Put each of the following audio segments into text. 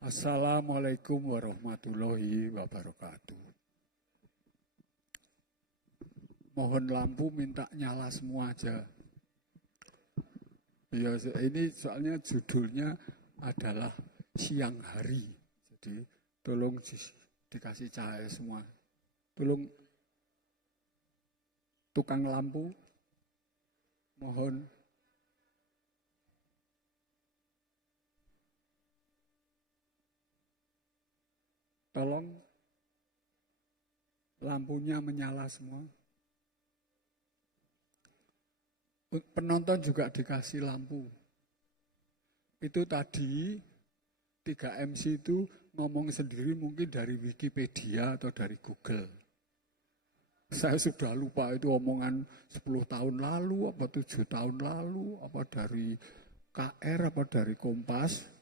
Assalamualaikum warahmatullahi wabarakatuh. Mohon lampu minta nyala semua aja. Ya, ini soalnya judulnya adalah siang hari. Jadi tolong dikasih cahaya semua. Tolong tukang lampu, mohon. Tolong lampunya menyala semua. Penonton juga dikasih lampu. Itu tadi 3 MC itu ngomong sendiri mungkin dari Wikipedia atau dari Google. Saya sudah lupa itu omongan 10 tahun lalu, apa 7 tahun lalu, apa dari KR, apa dari Kompas.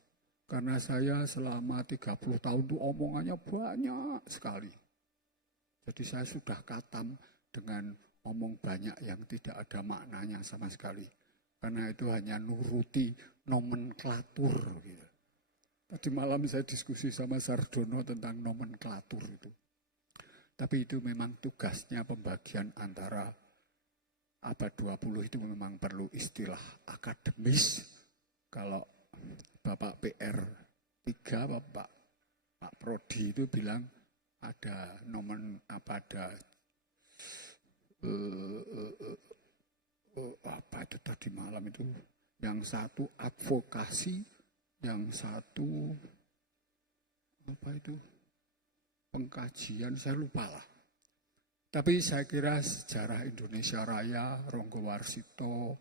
Karena saya selama 30 tahun itu omongannya banyak sekali. Jadi saya sudah katam dengan omong banyak yang tidak ada maknanya sama sekali. Karena itu hanya nuruti nomenklatur. Gitu. Tadi malam saya diskusi sama Sardono tentang nomenklatur itu. Tapi itu memang tugasnya pembagian antara abad 20 itu memang perlu istilah akademis. Kalau Bapak PR 3, Pak Prodi itu bilang ada apa itu tadi malam itu, yang satu advokasi, yang satu apa itu pengkajian, saya lupa lah. Tapi saya kira sejarah Indonesia Raya, Ronggo Warsito,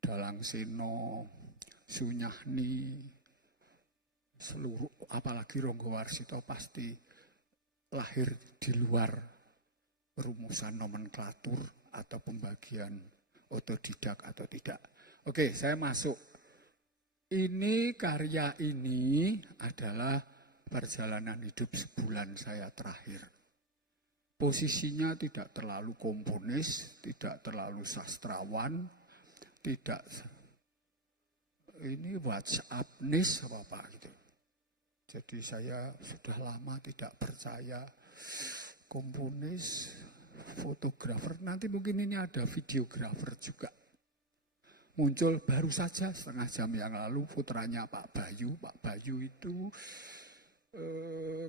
Dalang Seno, Sunyahni, seluruh, apalagi Ronggo Warsito pasti lahir di luar rumusan nomenklatur atau pembagian otodidak atau tidak. Oke, saya masuk. Ini karya ini adalah perjalanan hidup sebulan saya terakhir. Posisinya tidak terlalu komponis, tidak terlalu sastrawan, tidak ini WhatsApp-nis apa gitu. Jadi saya sudah lama tidak percaya komponis, fotografer. Nanti mungkin ini ada videografer juga. Muncul baru saja setengah jam yang lalu putranya Pak Bayu. Pak Bayu itu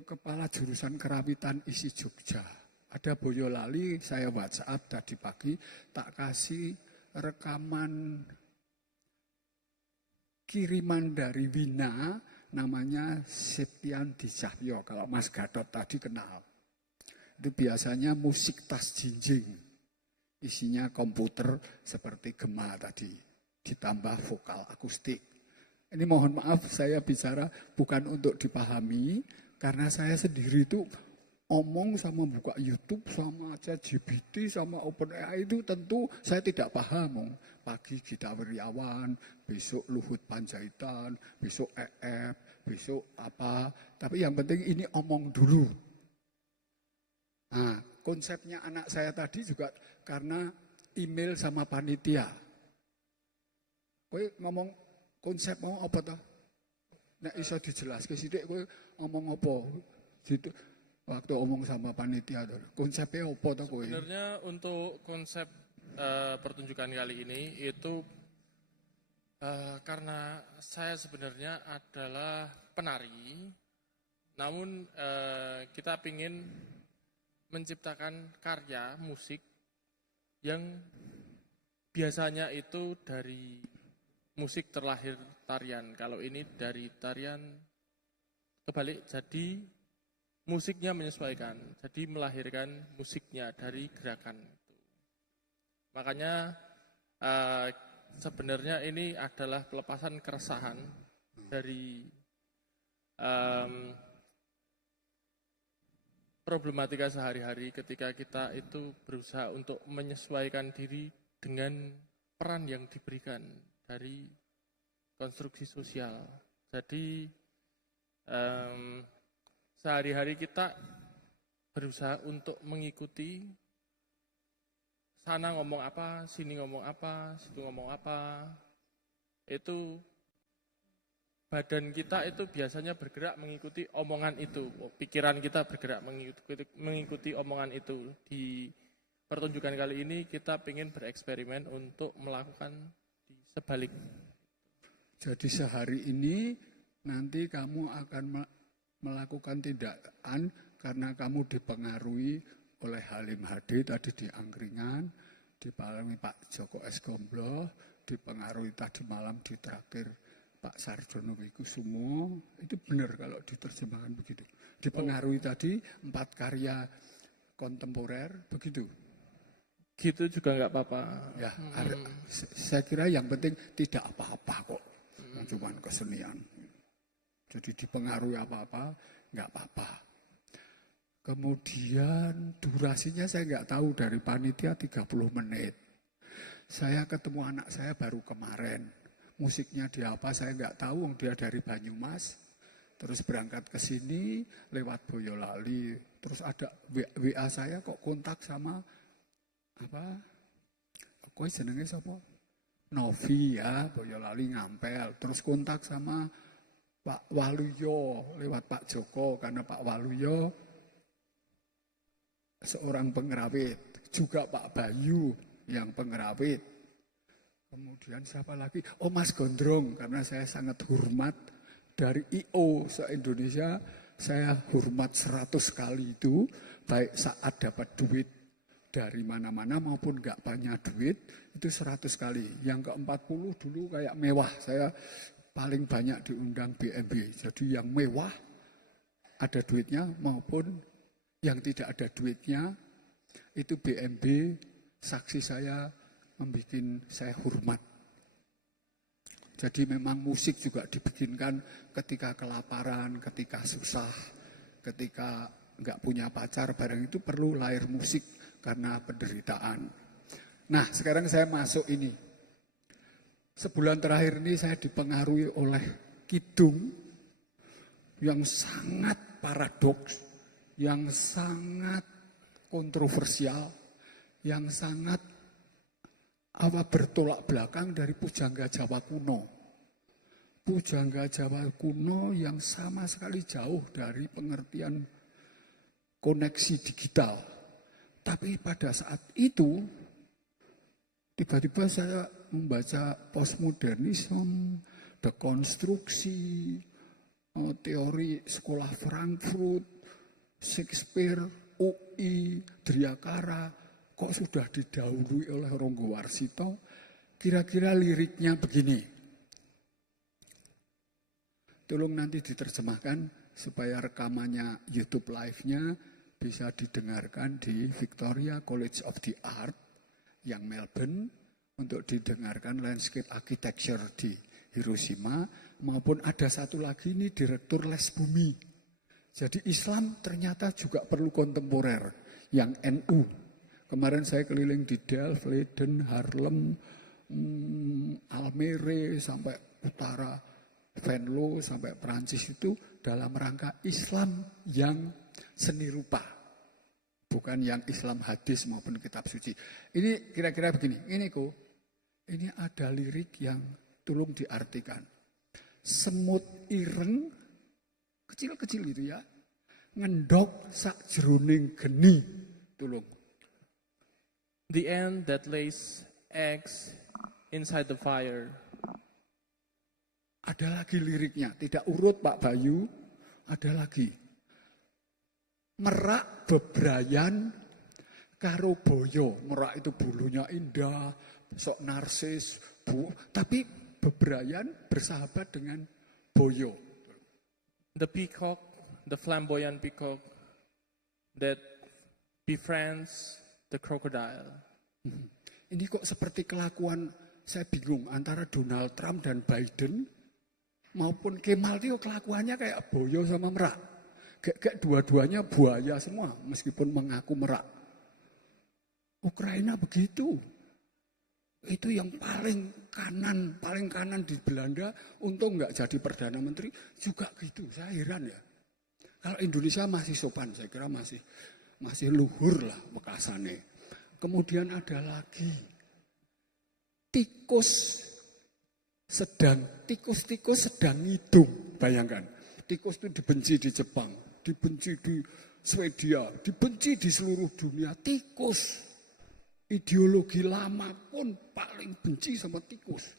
kepala jurusan kerawitan isi Jogja. Ada Boyolali, saya WhatsApp tadi pagi, tak kasih rekaman kiriman dari Wina, namanya Septian Dicahyo, kalau Mas Gatot tadi kenal. Itu biasanya musik tas jinjing, isinya komputer seperti Gema tadi, ditambah vokal akustik. Ini mohon maaf saya bicara bukan untuk dipahami, karena saya sendiri itu omong sama buka YouTube, sama ChatGPT, sama OpenAI itu tentu saya tidak paham. Pagi Gita Wirjawan, besok Luhut Panjaitan, besok EF, besok apa. Tapi yang penting ini omong dulu. Nah, konsepnya anak saya tadi juga karena email sama panitia. Kowe ngomong konsep mau apa toh? Nek iso dijelaskan sithik kowe ngomong apa? Gitu. Waktu omong sama panitia, konsepnya apa toh kowe? Sebenarnya untuk konsep pertunjukan kali ini itu karena saya sebenarnya adalah penari, namun kita ingin menciptakan karya musik yang biasanya itu dari musik terlahir tarian. Kalau ini dari tarian kebalik, jadi musiknya menyesuaikan, jadi melahirkan musiknya dari gerakan. Makanya sebenarnya ini adalah pelepasan keresahan dari problematika sehari-hari ketika kita itu berusaha untuk menyesuaikan diri dengan peran yang diberikan dari konstruksi sosial. Jadi sehari-hari kita berusaha untuk mengikuti sana ngomong apa, sini ngomong apa, situ ngomong apa. Itu badan kita itu biasanya bergerak mengikuti omongan itu. Pikiran kita bergerak mengikuti omongan itu. Di pertunjukan kali ini kita ingin bereksperimen untuk melakukan di sebalik. Jadi sehari ini nanti kamu akan melakukan tindakan karena kamu dipengaruhi oleh Halim Hadi tadi di Angkringan, dipengaruhi Pak Joko S. Gombloh, dipengaruhi tadi malam di traktir Pak Sarjono Wikusumo. Itu benar kalau diterjemahkan begitu. Dipengaruhi tadi 4 karya kontemporer, begitu. Gitu juga nggak apa-apa. Ya, saya kira yang penting tidak apa-apa kok. Cuman kesenian. Jadi dipengaruhi apa-apa, nggak apa-apa. Kemudian durasinya saya nggak tahu, dari panitia 30 menit. Saya ketemu anak saya baru kemarin. Musiknya dia apa saya nggak tahu, dia dari Banyumas. Terus berangkat ke sini lewat Boyolali. Terus ada WA saya kok kontak sama apa? Kok jenenge sapa? Novi ya, Boyolali Ngampel. Terus kontak sama Pak Waluyo lewat Pak Joko, karena Pak Waluyo seorang pengerawit, juga Pak Bayu yang pengerawit. Kemudian siapa lagi? Oh, Mas Gondrong, karena saya sangat hormat dari IO se-Indonesia, saya hormat 100 kali itu, baik saat dapat duit dari mana-mana maupun nggak banyak duit, itu 100 kali. Yang ke-40 dulu kayak mewah, saya paling banyak diundang BNB. Jadi yang mewah ada duitnya maupun yang tidak ada duitnya, itu BNB, saksi saya membuat saya hormat. Jadi memang musik juga dibikinkan ketika kelaparan, ketika susah, ketika nggak punya pacar, barang itu perlu lahir musik karena penderitaan. Nah, sekarang saya masuk ini. Sebulan terakhir ini saya dipengaruhi oleh kidung yang sangat paradoks, yang sangat kontroversial, yang sangat bertolak belakang dari pujangga Jawa kuno. Pujangga Jawa kuno yang sama sekali jauh dari pengertian koneksi digital. Tapi pada saat itu, tiba-tiba saya membaca postmodernisme, dekonstruksi, teori sekolah Frankfurt, Shakespeare, UI, Driakara, kok sudah didahului oleh Ronggo Warsito. Kira-kira liriknya begini. Tolong nanti diterjemahkan supaya rekamannya YouTube live-nya bisa didengarkan di Victoria College of the Art yang Melbourne, untuk didengarkan landscape architecture di Hiroshima, maupun ada satu lagi ini Direktur Les Bumi. Jadi Islam ternyata juga perlu kontemporer, yang NU. Kemarin saya keliling di Delft, Leiden, Haarlem, Almere, sampai utara, Venlo, sampai Perancis itu dalam rangka Islam yang seni rupa. Bukan yang Islam hadis maupun kitab suci. Ini kira-kira begini, ini ada lirik yang tolong diartikan. Semut ireng, kecil-kecil gitu ya, ngendok sak jroning geni, tolong. The ant that lays eggs inside the fire. Ada lagi liriknya, tidak urut Pak Bayu, ada lagi. Merak bebrayan karo boyo. Merak itu bulunya indah, sok narsis, tapi bebrayan bersahabat dengan boyo. The peacock, the flamboyant peacock that befriends the crocodile. Ini kok seperti kelakuan, saya bingung, antara Donald Trump dan Biden maupun Kemal itu kelakuannya kayak boyo sama merak. Kayak dua-duanya buaya semua meskipun mengaku merak. Ukraina begitu. Itu yang paling kanan di Belanda, untung nggak jadi Perdana Menteri, juga gitu. Saya heran ya. Kalau Indonesia masih sopan, saya kira masih luhur lah bekasannya. Kemudian ada lagi tikus tikus-tikus sedang ngidung, bayangkan. Tikus itu dibenci di Jepang, dibenci di Swedia, dibenci di seluruh dunia. Tikus, ideologi lama pun paling benci sama tikus.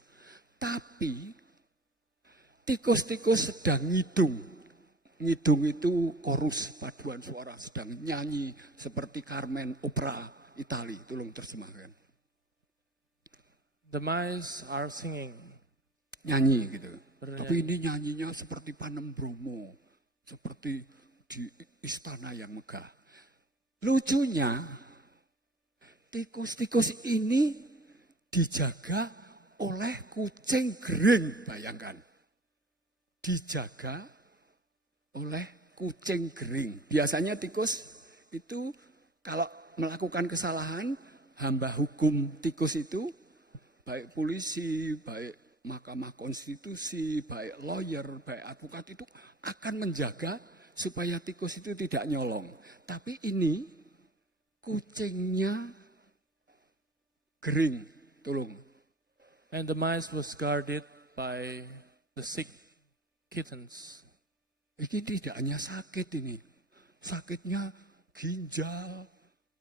Tapi tikus-tikus sedang ngidung. Ngidung itu chorus, paduan suara, sedang nyanyi seperti Carmen opera Itali. Tolong terjemahkan. The mice are singing. Nyanyi gitu. Tapi ini nyanyinya seperti Panem Bromo, seperti di istana yang megah. Lucunya, tikus-tikus ini dijaga oleh kucing gering, bayangkan. Dijaga oleh kucing gering. Biasanya tikus itu kalau melakukan kesalahan, hamba hukum tikus itu, baik polisi, baik Mahkamah Konstitusi, baik lawyer, baik advokat itu akan menjaga supaya tikus itu tidak nyolong. Tapi ini kucingnya gering, tolong. And the mice was guarded by the sick kittens. Ini tidak hanya sakit ini, sakitnya ginjal,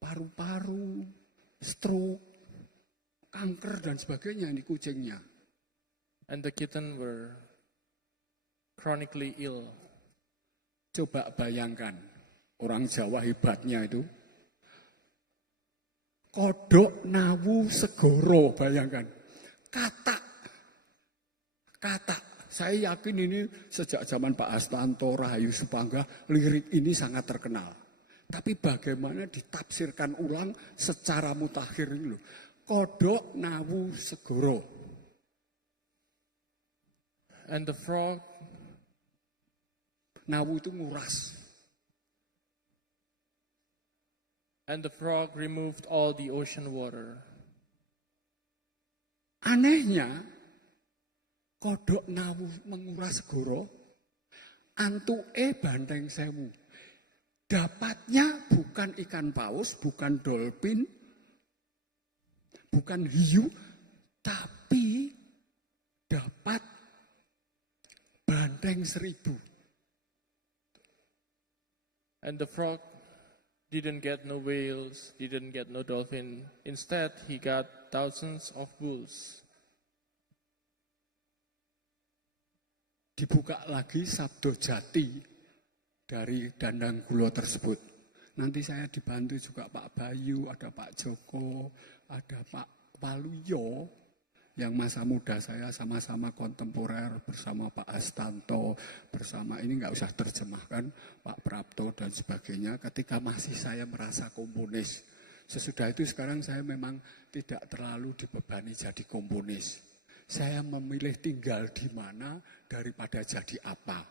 paru-paru, stroke, kanker dan sebagainya ini kucingnya. And the kitten were chronically ill. Coba bayangkan, orang Jawa hebatnya itu. Kodok nawu segoro, bayangkan. Kata. Saya yakin ini sejak zaman Pak Astanto, Rahayu Supangga, lirik ini sangat terkenal. Tapi bagaimana ditafsirkan ulang secara mutakhir ini loh. Kodok nawu segoro. And the frog, nawu itu nguras. And the frog removed all the ocean water. Anehnya, kodok nawu menguras segoro, antuke Banteng Sewu. Dapatnya bukan ikan paus, bukan dolphin, bukan hiu, tapi dapat Banteng 1000. And the frog didn't get no whales, didn't get no dolphin. Instead, he got thousands of bulls. Dibuka lagi Sabdo Jati dari Dandang Gulo tersebut. Nanti saya dibantu juga Pak Bayu, ada Pak Joko, ada Pak Waluyo. Yang masa muda saya sama-sama kontemporer bersama Pak Astanto, bersama ini nggak usah terjemahkan, Pak Prapto dan sebagainya. Ketika masih saya merasa komponis, sesudah itu sekarang saya memang tidak terlalu dibebani jadi komponis. Saya memilih tinggal di mana daripada jadi apa.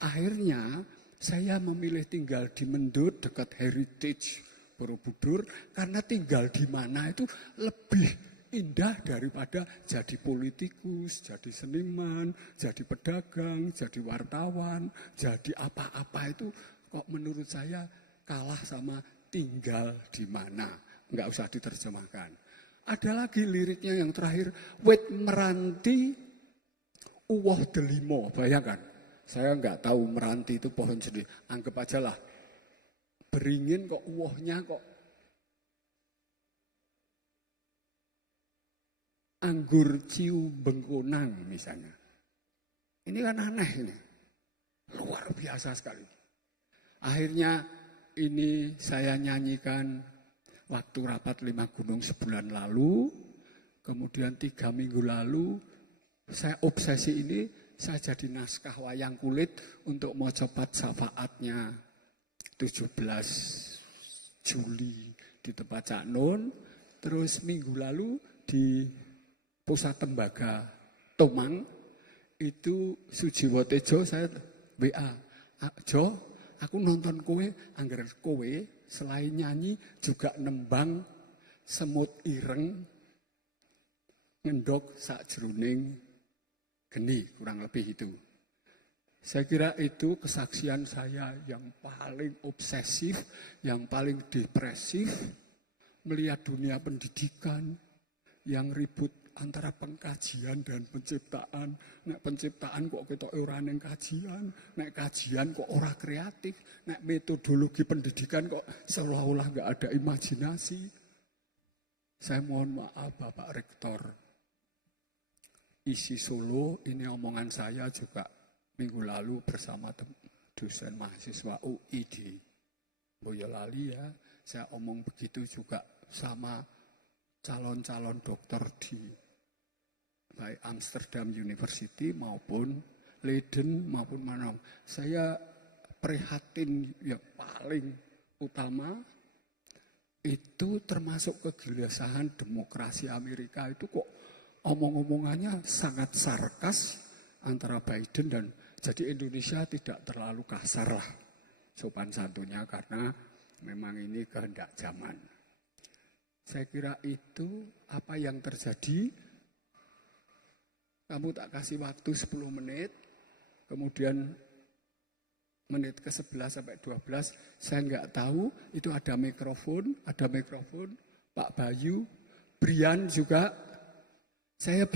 Akhirnya saya memilih tinggal di Mendut dekat Heritage Borobudur karena tinggal di mana itu lebih indah daripada jadi politikus, jadi seniman, jadi pedagang, jadi wartawan, jadi apa-apa itu kok menurut saya kalah sama tinggal di mana. Enggak usah diterjemahkan. Ada lagi liriknya yang terakhir, wit meranti uwoh delimo, bayangkan. Saya enggak tahu meranti itu pohon sendiri, anggap aja lah. Beringin kok uwohnya kok anggur ciu bengkonang misalnya. Ini kan aneh ini. Luar biasa sekali. Akhirnya ini saya nyanyikan waktu rapat 5 gunung sebulan lalu. Kemudian 3 minggu lalu saya obsesi ini, saya jadi naskah wayang kulit untuk mau cepat syafaatnya 17 Juli di tempat Cak Nun. Terus minggu lalu di Pusat Tembaga Tomang itu Sujiwo Tejo saya WA, Jo, aku nonton kowe, angger kowe selain nyanyi juga nembang semut ireng ngendok sakjroning geni, kurang lebih itu. Saya kira itu kesaksian saya yang paling obsesif, yang paling depresif, melihat dunia pendidikan yang ribut antara pengkajian dan penciptaan. Nek penciptaan kok ketok ora ning kajian, nek kajian kok ora kreatif, nek metodologi pendidikan kok seolah-olah nggak ada imajinasi. Saya mohon maaf Bapak Rektor. Isi Solo, ini omongan saya juga minggu lalu bersama dosen mahasiswa UI di Boyolali ya. Saya omong begitu juga sama calon-calon dokter di baik Amsterdam University maupun Leiden maupun mana. Saya prihatin yang paling utama itu termasuk kegelisahan demokrasi Amerika itu kok omong-omongannya sangat sarkas antara Biden dan jadi Indonesia tidak terlalu kasar lah sopan santunnya karena memang ini kehendak zaman. Saya kira itu apa yang terjadi. Kamu tak kasih waktu 10 menit, kemudian menit ke 11 sampai 12, saya nggak tahu, itu ada mikrofon, Pak Bayu, Brian juga. Saya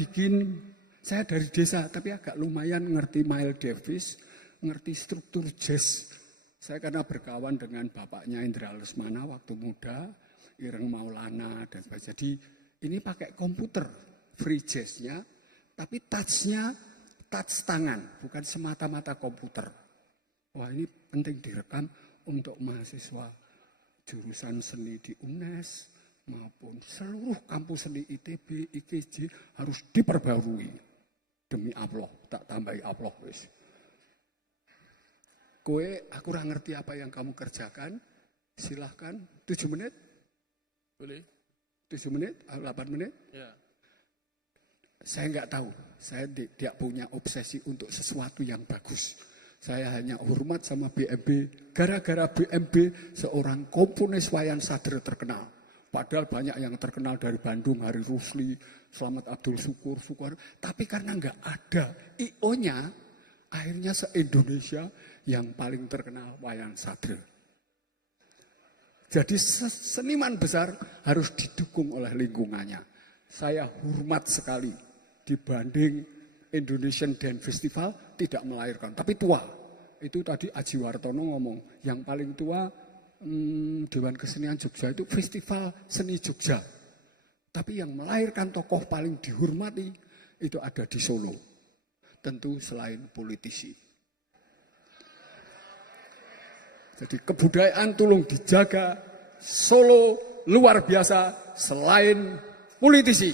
dari desa, tapi agak lumayan ngerti Miles Davis, ngerti struktur jazz. Saya karena berkawan dengan bapaknya Indra Lesmana waktu muda, Ireng Maulana, dan sebagainya. Jadi ini pakai komputer, free jazznya, tapi touch-nya touch tangan, bukan semata-mata komputer. Wah ini penting direkam untuk mahasiswa jurusan seni di UNES maupun seluruh kampus seni ITB, IKJ harus diperbarui. Demi Allah, tak tambahi Allah wis. Kowe aku ora ngerti apa yang kamu kerjakan, silahkan 7 menit. Boleh? 7 menit, 8 menit? Ya. Saya nggak tahu, saya tidak punya obsesi untuk sesuatu yang bagus. Saya hanya hormat sama BMB. Gara-gara BMB seorang komponis wayang sadre terkenal. Padahal banyak yang terkenal dari Bandung, Hari Rusli, Slamet Abdul Syukur. Tapi karena nggak ada IO-nya, akhirnya se-Indonesia yang paling terkenal wayang sadre. Jadi seniman besar harus didukung oleh lingkungannya. Saya hormat sekali dibanding Indonesian Dance Festival tidak melahirkan, tapi tua. Itu tadi Aji Wartono ngomong, yang paling tua Dewan Kesenian Jogja itu Festival Seni Jogja. Tapi yang melahirkan tokoh paling dihormati itu ada di Solo. Tentu selain politisi. Jadi kebudayaan tolong dijaga, Solo luar biasa selain politisi.